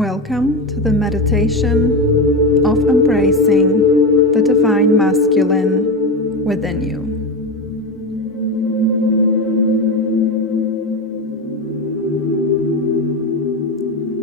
Welcome to the meditation of embracing the divine masculine within you.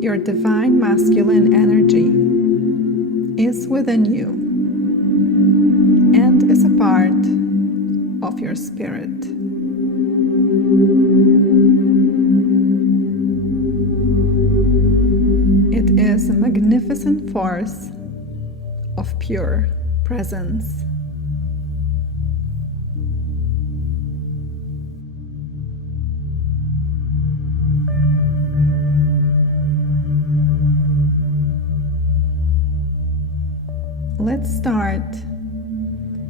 Your divine masculine energy is within you and is a part of your spirit. It is a magnificent force of pure presence. Let's start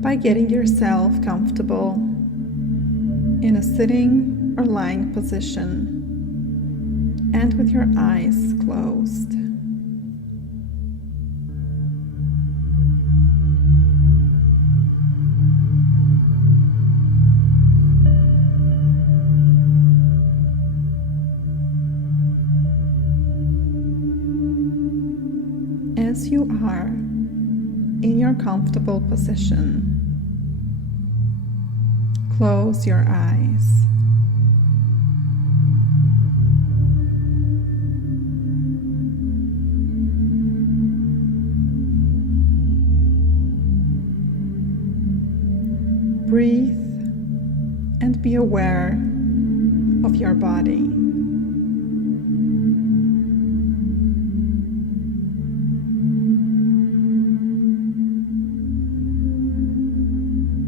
by getting yourself comfortable in a sitting or lying position and with your eyes closed. As you are in your comfortable position, close your eyes. Breathe and be aware of your body.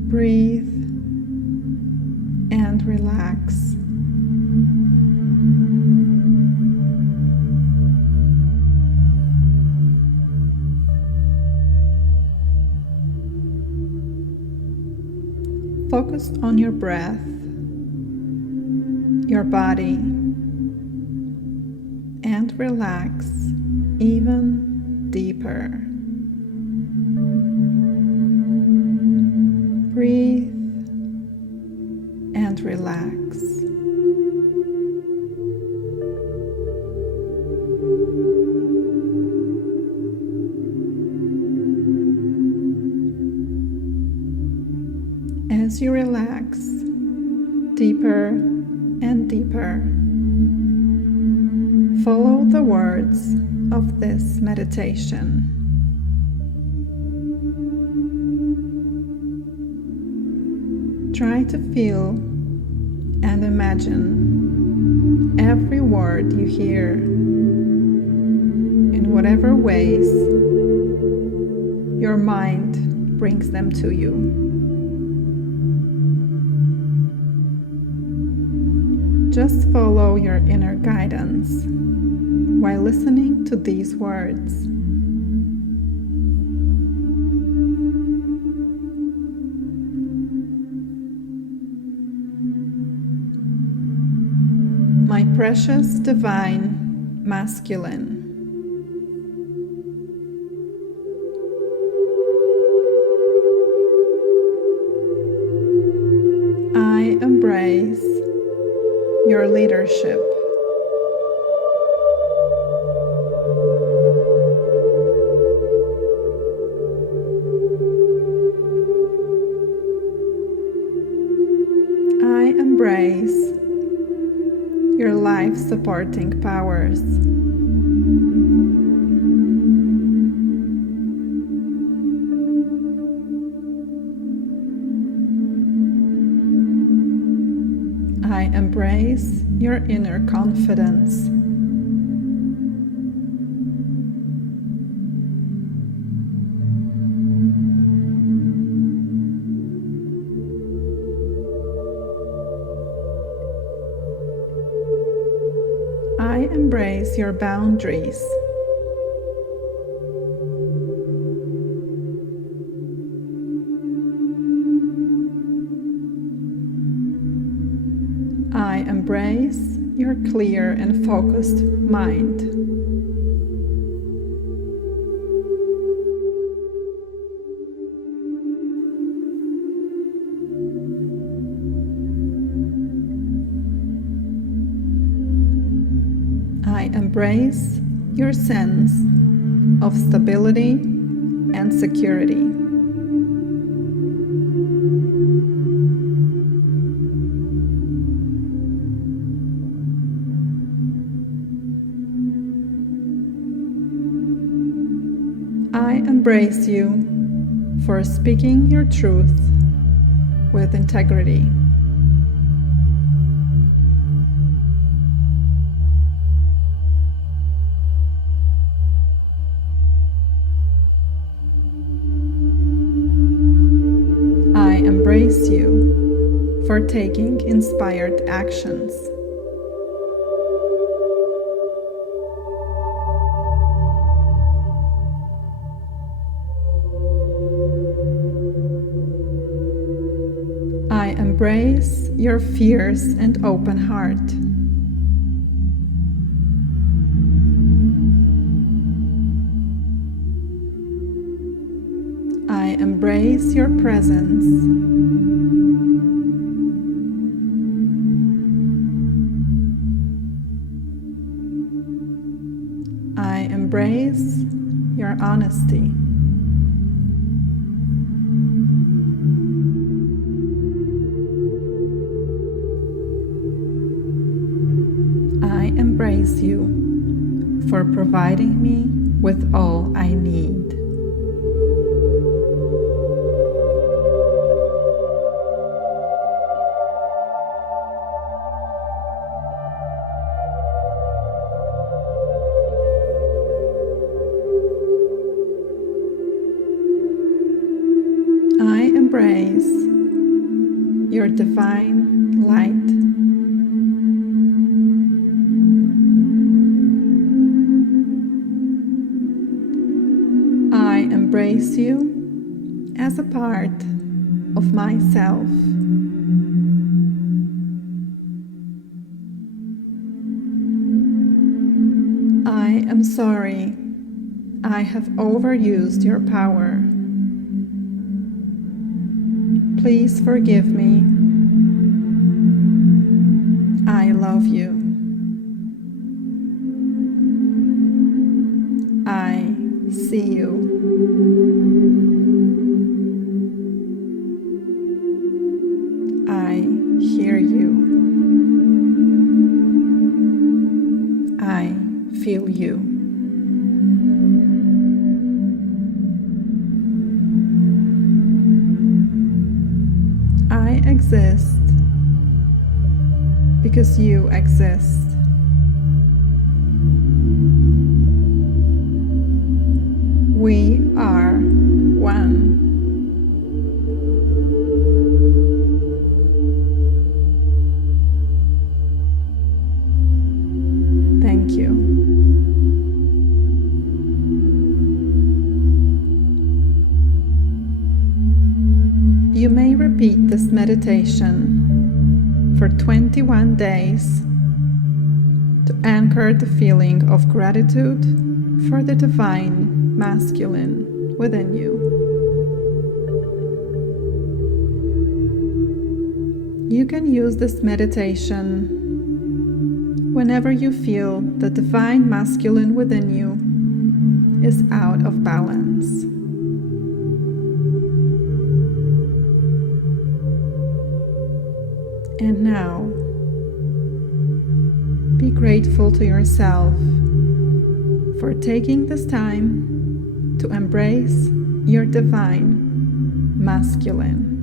Breathe and relax. Focus on your breath, your body, and relax even deeper. Breathe and relax. As you relax deeper and deeper, follow the words of this meditation. Try to feel and imagine every word you hear in whatever ways your mind brings them to you. Just follow your inner guidance while listening to these words. My precious divine masculine, I embrace your leadership. I embrace your life-supporting powers. I embrace your inner confidence. I embrace your boundaries. I embrace your clear and focused mind. I embrace your sense of stability and security. I embrace you for speaking your truth with integrity. I embrace you for taking inspired actions. I embrace your fierce and open heart. I embrace your presence. I embrace your honesty. I embrace you for providing me with all I need. I embrace your divine light. I embrace you as a part of myself. I am sorry I have overused your power. Please forgive me. I love you. I see you. I hear you. I feel you. I exist because you exist. We are one. Thank you. You may repeat this meditation for 21 days to anchor the feeling of gratitude for the divine masculine within you. You can use this meditation whenever you feel the divine masculine within you is out of balance. And now, be grateful to yourself for taking this time to embrace your divine masculine.